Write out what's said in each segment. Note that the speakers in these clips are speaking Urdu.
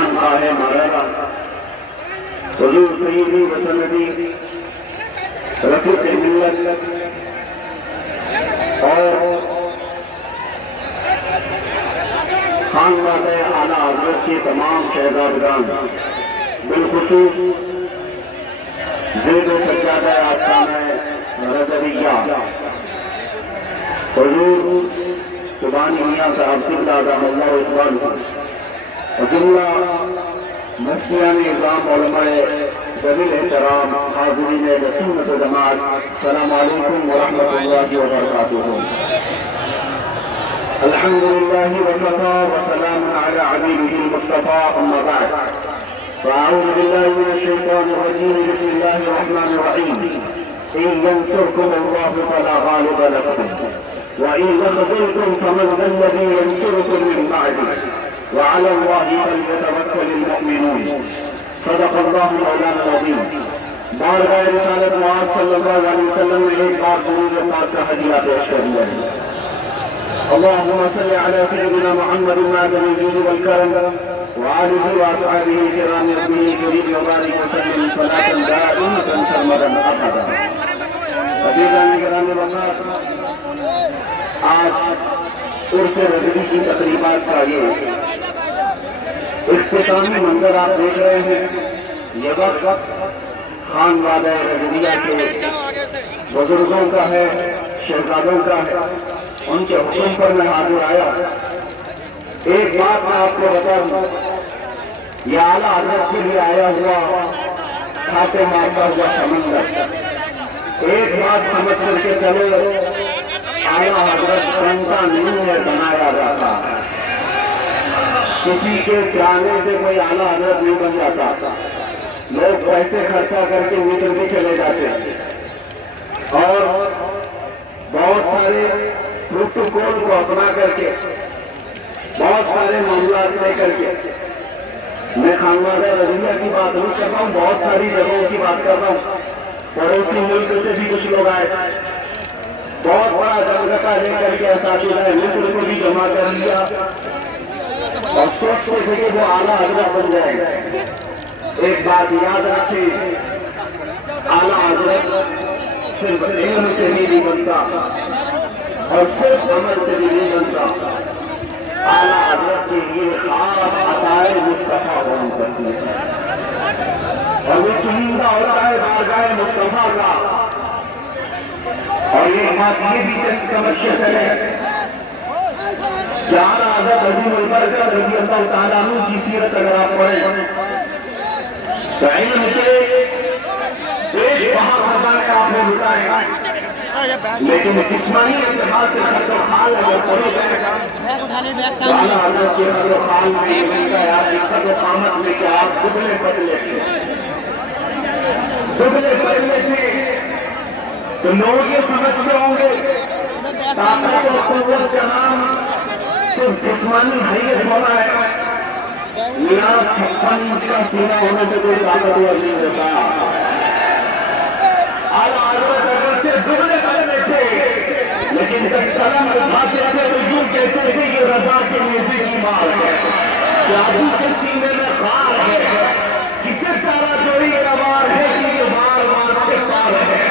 خانقاہ مولانا حضور سیدی و سندی رفیق ملت اور خانقاہ اعلیٰ حضرت کے تمام شہزادگان، بالخصوص زیر سجادہ آستانہ رضویہ حضور سبحانی میاں صاحب قبلہ دام اللہ اقبالہ اور جملہ مفتیان نظام علماء ذوی احترام حاضرین سنت و جماعت، السلام علیکم ورحمۃ اللہ وبرکاتہ۔ الحمد للہ وکفیٰ وسلام علی عبیدہ المصطفیٰ، اما بعد فاعوذ باللہ من الشیطان الرجیم، بسم اللہ الرحمن الرحیم۔ ان ینصرکم اللہ فلا غالب لکم وَإِن يَخْذُلْكُمْ فَمَنْ ذَا الَّذِي يَنصُرُكُم مِّن بَعْدِهِ وَعَلَى اللَّهِ فَلْيَتَوَكَّلِ الْمُؤْمِنُونَ۔ صدق اللہ مولانا العظیم۔ بارگاہ رسالت معاذ صلی اللہ علیہ وسلم نے ایک بار درود پاک کا ہدیہ پیش کر دیا ہے۔ اللهم صل على سيدنا محمد معدن الجود والكرم وآله وأصحابه الكرام ربه كريم وبارك وسلم صلاة دائمة سرمدا أبدا۔ عزیزان کرام وقت، آج عرس رضوی کی تقریبات کا یہ اختتامی منظر آپ دیکھ رہے ہیں۔ یہ وقت خانوادہ رضویہ کے بزرگوں کا ہے، شہزادوں کا ہے، ان کے حکم پر میں حاضر آیا۔ ایک بات میں آپ کو بتا دوں، یہ اعلیٰ حضرت کے لیے آیا ہوا کھاتے مارتا ہوا سمندر، ایک بات سمجھ کر کے چلو، اعلیٰ حضرت بنتا نہیں ہے، بنایا جاتا ہے۔ کسی کے چاہنے سے کوئی اعلیٰ حضرت نہیں بن جاتا۔ لوگ پیسے خرچہ کر کے مصر بھی چلے جاتے ہیں اور بہت سارے پروٹوکول کو اپنا کر کے، بہت سارے معاملات لے کر کے، میں خانوادہ رضویہ کی بات نہیں کر رہا ہوں، بہت ساری جگہوں کی بات کر رہا ہوں۔ پڑوسی ملک سے بھی کچھ لوگ آئے، بہت بڑا جمگٹا لے کر کے اساتذہ مصر کو بھی جمع کر لیا اور سوچتے تھے کہ وہ اعلیٰ حضرت بن جائے گا۔ ایک بات یاد رکھیں، اعلیٰ حضرت صرف علم سے ہی نہیں بنتا اور صرف عمل سے بھی نہیں بنتا، اعلیٰ حضرت کے لیے خاص عطائے مصطفیٰ ہوا کرتی ہے اور وہ چنندہ ہوتا ہے بارگاہ مصطفیٰ کا۔ اور یہ بات یہ بھی سمجھ کے چلے کہ اعلیٰ حضرت عظیم البرکت رضی اللہ تعالیٰ عنہ کی سیرت اگر آپ پڑھیں تو علم کے ایک وہاں خزانے آپ نے لٹائے، لیکن جسمانی اعتبار سے خط و خال اگر پڑھو گئے تو اعلیٰ حضرت کے خط و خال میں یہ ملتا ہے آپ کی خط و قامت میں کہ آپ دبلے پتلے تھے، دبلے پتلے تھے۔ تو لوگ یہ سمجھتے ہوں گے طاقت و قوت کا نام صرف جسمانی حیثیت ہونا ہے، میاں 56 انچ کا سینہ ہونے سے کوئی طاقتور نہیں ہوتا۔ اعلیٰ حضرت اگر سے دبلے پتلے تھے لیکن جب قلم اٹھاتے تھے تو یوں کہتے تھے کہ رضا کے نیزے کی مار ہے، جادو کے سینے میں خار ہے، کسے چارہ جوئی روار ہے کہ یہ بار بار سے پار ہے۔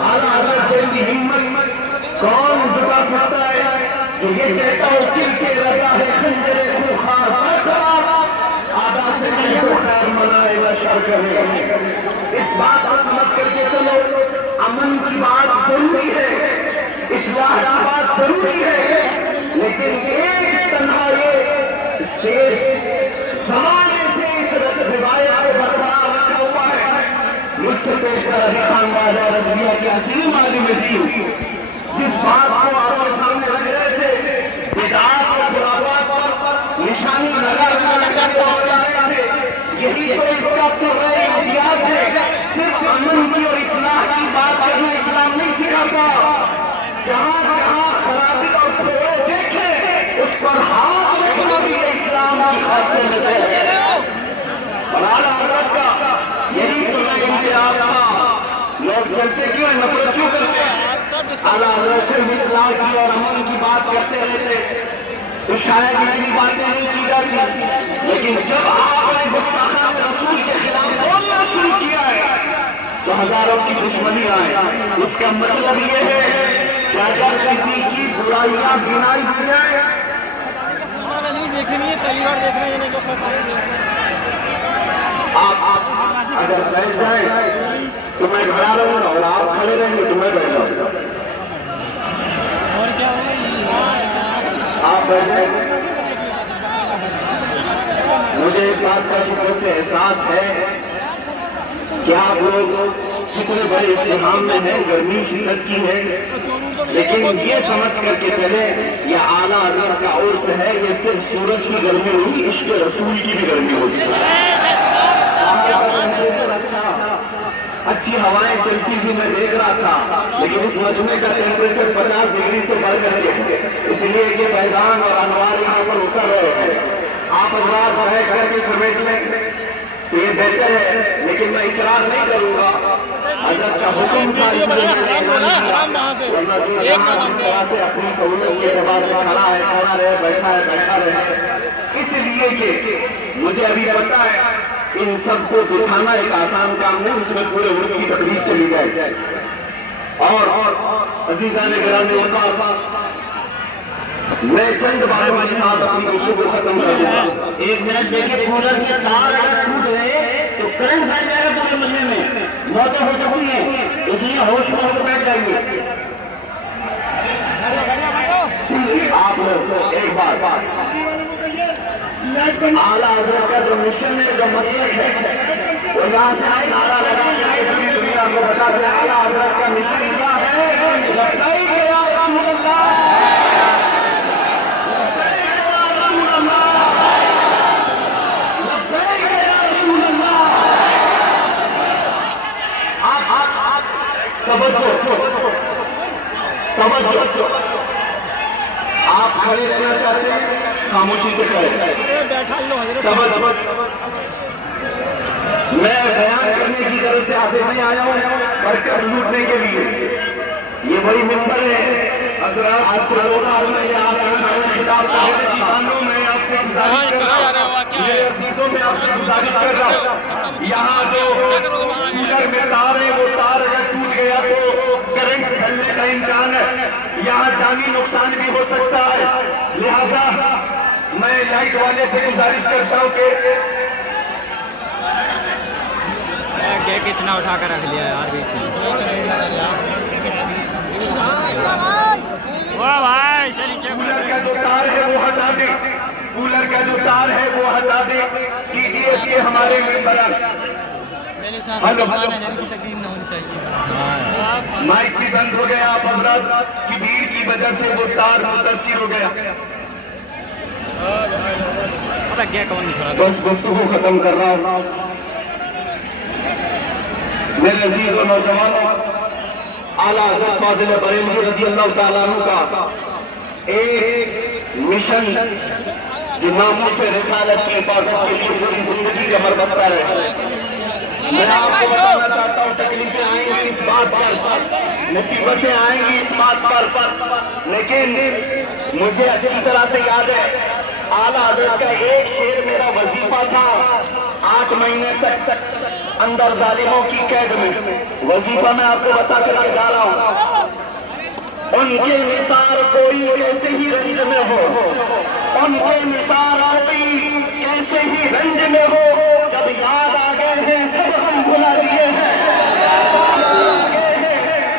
اعلیٰ حضرت جیسی ہمت کون جتا سکتا ہے جو یہ کہتا ہو کل کے رضا ہے خنجر خوخار آدھا سے کو خیر منائے گا شر کرے۔ اس بات کو سمجھ کر کے چلو، امن کی بات ضروری ہے، اصلاح کی بات ضروری ہے، لیکن ایک تنہا یہ اسٹیج زمانے سے اس روایت کو برقرار رکھا ہوا ہے۔ مجھ سے پیش کر رہے خانوادہ رضویہ کے عظیم عالم دین جس بات کو آپ کے سامنے رکھ رہے تھے، بدعات اور خرافات پر نشانی لگا رہے تھے، یہی تو اس کا پورا امتیاز ہے۔ صرف امن کی اور اصلاح کی بات کرنا اسلام نہیں سکھاتا، جہاں جہاں خرابی اور چورے دیکھے اس پر ہاتھ رکھنا بھی اسلام کی خاصیت ہے۔ اور اعلیٰ حضرت کا یہی تو امتیاز تھا۔ لوگ چلتے کیوں نفرت کیوں کرتے ہیں؟ اعلیٰ حضرت صرف اصلاح کی اور امن کی بات کرتے رہتے تو شاید اتنی باتیں نہیں کی رضویہ تھی، لیکن جب آپ نے گستاخان رسول کے خلاف بولنا شروع کیا ہے تو ہزاروں کی دشمنی آئے۔ اس کا مطلب یہ ہے کہ اگر کسی کی برائیاں گنائی دی جائے، آپ اگر بیٹھ جائیں تو میں کھڑا رہوں گا، اور آپ کھڑے رہیں گے تو میں بیٹھ جاؤں گا۔ اور کیا ہوگا؟ آپ بیٹھ جائیں گے۔ مجھے اس بات کا شکر سے احساس ہے کہ آپ لوگ کتنے بڑے ازدحام میں ہیں، گرمی شدت کی ہے، لیکن یہ سمجھ کر کے چلے یہ اعلیٰ حضرت کا عرس ہے، یہ صرف سورج کی گرمی نہیں، عشق رسول کی بھی گرمی ہوتی ہے۔ اچھی ہوائیں چلتی تھی، میں دیکھ رہا تھا، لیکن اس مجمع کا ٹیمپریچر 50 ڈگری سے بڑھ کر کے، اس لیے کہ فیضان اور انوار یہاں پر اتر رہے ہیں۔ آپ حضرات بیٹھ کر کے سمیٹ لیں تو یہ بہتر ہے، لیکن میں اصرار نہیں کروں گا، حضرت کا حکم تھا، اس لیے ورنہ جو یہاں جس طرح سے اپنی سہولت کے اعتبار سے کھڑا ہے کھڑا رہے، بیٹھا ہے بیٹھا رہے، اس لیے کہ مجھے ابھی پتا ہے ان سب کو دکھانا ایک آسان کام نہیں، اس میں پورے عرس کی تقریب چلی جائے۔ اور عزیزان گرامی وقار، میں چند باتوں کے ساتھ اپنی گفتگو کو ختم کر دوں گا۔ ایک منٹ دیکھیں، کولر کے تار اگر ٹوٹ گئے تو کرنٹ پھیل جائے گا پورے محلے میں، موتیں ہو سکتی ہیں، اس لیے ہوش میں بیٹھ جائیے۔ آپ لوگ ایک بات، اعلیٰ حضرت کا جو مشن ہے، جو مسلک ہے، وہ یہاں سے آئے نعرہ لگا کے پوری دنیا کو بتا دیں اعلیٰ حضرت کا مشن کیا ہے۔ لبیک یا رسول اللہ، لبیک یا رسول اللہ، لبیک یا رسول اللہ۔ آپ توجہ، آپ کھڑے رہنا چاہتے ہیں، خاموشی سے کھڑے۔ میں بیان کرنے کی غرض سے حاضر نہیں آیا ہوں، برکت لوٹنے کے لیے۔ یہ بڑی ممبر ہے، حضرات میں خطاب میں آپ سے گزارش کر رہا ہوں، میرے عزیزوں میں آپ سے گزارش کر رہا ہوں، یہاں جو کولر میں تار ہے وہ تار اگر ٹوٹ گیا تو کرنٹ پھیلنے کا امکان ہے، یہاں جانی نقصان بھی ہو سکتا ہے، لہذا میں لائٹ والے سے گزارش کرتا ہوں کہ کس نے اٹھا کر رکھ لیا یار بیچ میں۔ کولر کا جو تار ہے وہ ہٹا دیں، کولر کا جو تار ہے وہ ہٹا دیں، TDS کے ہمارے ممبران۔ مائک بھی بند ہو گیا، آپ حضرات کی بھیڑ کی وجہ سے وہ تار متاثر ہو گیا۔ بس گفتگو ختم کر رہا ہوں۔ میرے عزیز و نوجوانوں، اعلیٰ حضرت فاضل بریلوی رضی اللہ تعالیٰ عنہ کا ایک مشن جو ناموس رسالت کی حفاظت کے لیے پوری زندگی کا بربستہ ہے۔ میں آپ کو بتانا چاہتا ہوں، تکلیفیں آئیں گی اس بات پر، مصیبتیں آئیں گی اس بات پر، لیکن مجھے اچھی طرح سے یاد ہے اعلیٰ حضرت کا ایک شعر میرا وظیفہ تھا 8 مہینے تک اندر ظالموں کی قید میں۔ وظیفہ میں آپ کو بتا کر کے جا رہا ہوں، ان کے نثار کوئی کیسے ہی رنج میں ہو، ان کے نثار کوئی کیسے ہی رنج میں ہو، جب یاد آ گئے ہیں سب ہم بھلا دیے ہیں،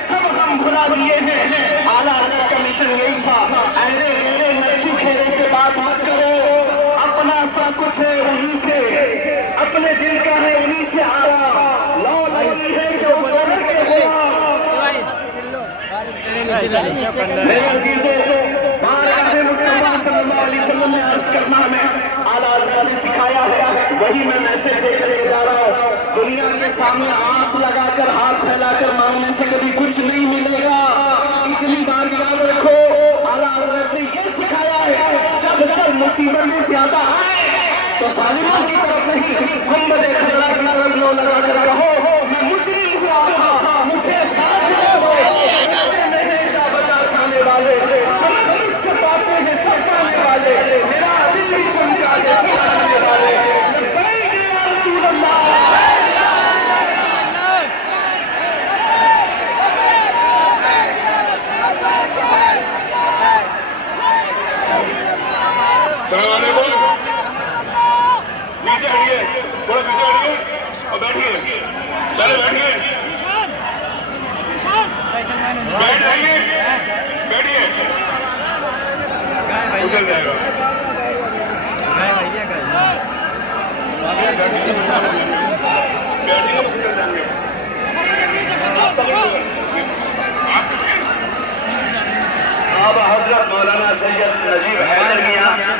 سب ہم بھلا دیے ہیں۔ اعلیٰ حضرت کا مشن یہی تھا، ارے لڑکی کھیرے سے بات مت کرو، اپنا سب کچھ ہے انہی سے، اپنے دل کا ہے انہی سے آرا، لو لولی ہے جو بدل کے ہوا۔ میرے عزیزوں، بارگاہ مصطفیٰ صلی اللہ علیہ وسلم نے عرض کرنا ہمیں اعلیٰ حضرت نے سکھایا ہے، وہی میں میسج دے کر کے جا رہا ہوں۔ دنیا کے سامنے آس لگا کر ہاتھ پھیلا کر مانگنے سے کبھی کچھ نہیں ملے گا، اتنی بات یاد رکھو۔ اعلیٰ حضرت نے یہ سکھایا ہے، جب مصیبتیں زیادہ آئے تو ظالموں کی طرف نہیں، گنبد خضرا کی طرف لو لگا کر کہو میں مجرم ہوا تھا، مجھے ساتھ لو، نہیں جا بچا کھانے والے، سمجھ سے باتیں ہیں سمجھانے والے، میرا دل بھی سمجھا دے نیچے ہٹیے، تھوڑا پیچھے ہٹیے اور بیٹھیے، پہلے بیٹھیے، بیٹھ جائیے، بیٹھیے، اتر جائے گا، بیٹھیے، اتر جائیں گے، حضرت مولانا سید نجیب حیدر میاں